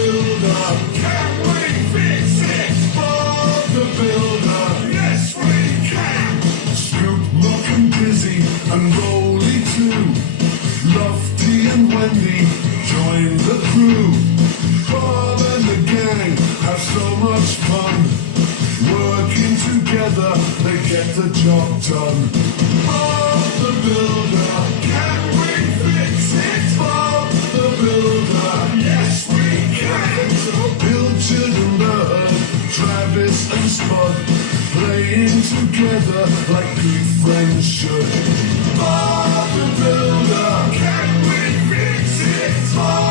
Builder, can we fix it? Bob the Builder, yes we can. Scoop, Muck and Dizzy and Rolly too. Lofty and Wendy join the crew. Bob and the gang have so much fun. Working together, they get the job done. Bob the Builder, can we fix it? Bob the Builder, yes we can. Bill, Chid and Bird, Travis and Spud, playing together like good friends should. Bob the Builder, can we fix it? Bob